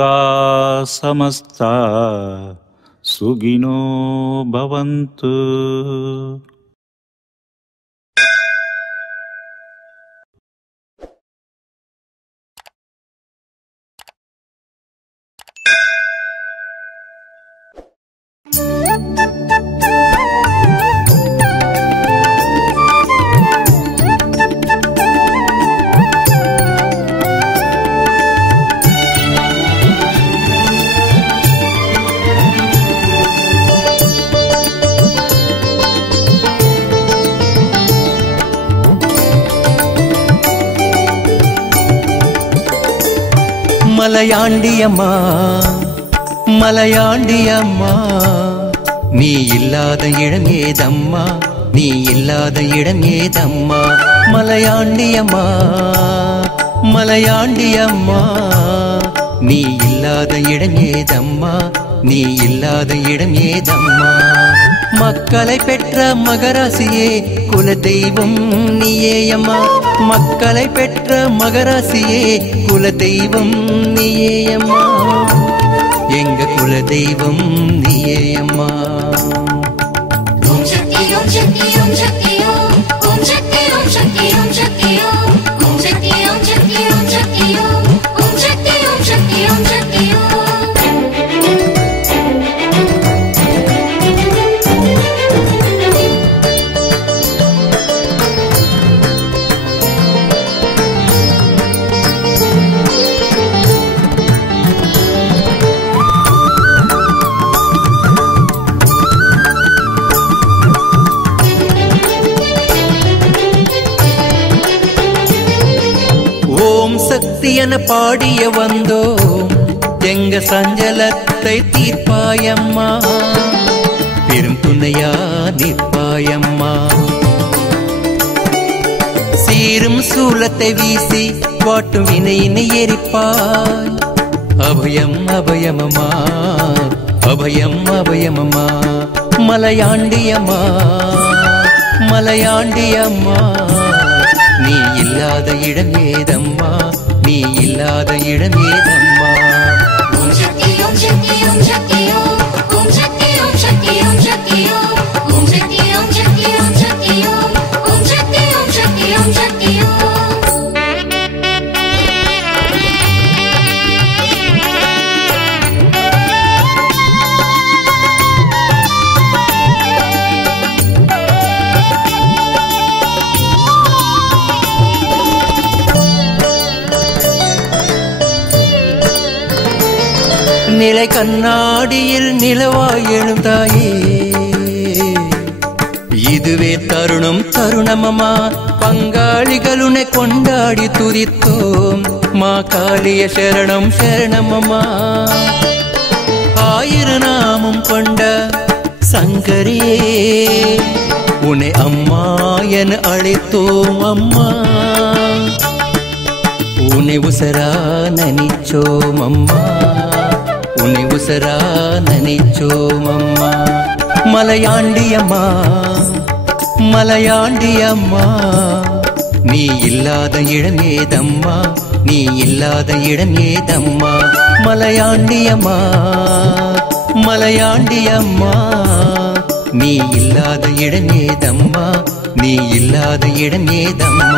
लोका समस्ता सुखिनो भवन्तु। மலையாண்டியம்மா மலையாண்டியம்மா நீ இல்லாத இடம் ஏதம்மா, நீ இல்லாத இடம் ஏதம்மா. மலையாண்டியம்மா மலையாண்டியம்மா நீ இல்லாத இடம் ஏதம்மா, நீ இல்லாத இடம் ஏதம்மா. மக்களை பெற்ற மகராசியே குல தெய்வம் நீயேயம்மா, மக்களை பெற்ற மகராசியே குல தெய்வம் நீயேயம்மா, எங்க குல தெய்வம் நீயேயம்மா. ஓம் சக்தி ஓம் சக்தி ஓம் சக்தி ஓம் ஓம் சக்தி ஓம் சக்தி ஓம் சக்தி ஓம் ஓம் சக்தி ஓம் சக்தி ஓம் சக்தி ஓம் ஓம் சக்தி ஓம் சக்தி ஓம் சக்தி ஓம். சக்தி என பாடிய வந்தோம் எங்க சஞ்சலத்தை தீர்ப்பாயம்மா, பெரும் துணையா நிற்பாயம்மா. சீரும் சூலத்தை வீசி வாட்டும் வினையினை எரிப்பாய், அபயம் அபயமம்மா அபயம் அபயமம்மா. மலையாண்டியம்மா மலையாண்டியம்மா நீ இல்லாத இடம் ஏதம்மா, நீ இல்லாத இடம் ஏதம்மா. ஓம் சக்தி ஓம் சக்தி ஓம் சக்தி ஓம் ஓம் சக்தி ஓம் சக்தி ஓம் சக்தி ஓம் ஓம் சக்தி ஓம் சக்தி ஓம் சக்தி ஓம் ஓம் சக்தி ஓம் சக்தி ஓம் சக்தி ஓம். நிலை கண்ணாடியில் நிலவாய் எழுந்தாயே, இதுவே தருணம் தருணமம்மா. பங்காளிகளுனை கொண்டாடி துதித்தோம், மா காளிய சரணம் சரணமம்மா. ஆயிரம் நாமம் கொண்ட சங்கரியே உன்னை அம்மா என அழைத்தோம் அம்மா, உன்னை உசரா நனிச்சோம் அம்மா, உன்னை உசரா நனிச்சோம் அம்மா. மலையாண்டியம்மா மலையாண்டியம்மா நீ இல்லாத இடம் ஏதம்மா, நீ இல்லாத இடம் ஏதம்மா. மலையாண்டியம்மா மலையாண்டியம்மா நீ இல்லாத இடம் ஏதம்மா, நீ இல்லாத இடம் ஏதம்மா.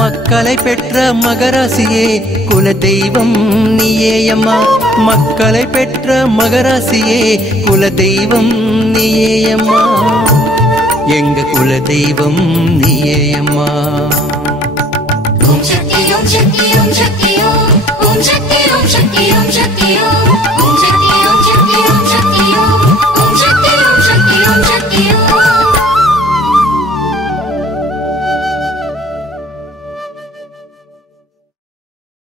மக்களை பெற்ற மகராசியே குல தெய்வம் நீயேயம்மா, மக்களை பெற்ற மகராசியே குல தெய்வம் நீயேயம்மா, எங்க குல தெய்வம் நீயேயம்மா. ஓம் சக்தி ஓம் சக்தி ஓம் சக்தி ஓம் ஓம் சக்தி ஓம் சக்தி ஓம் சக்தி ஓம் ஓம் சக்தி ஓம் சக்தி ஓம்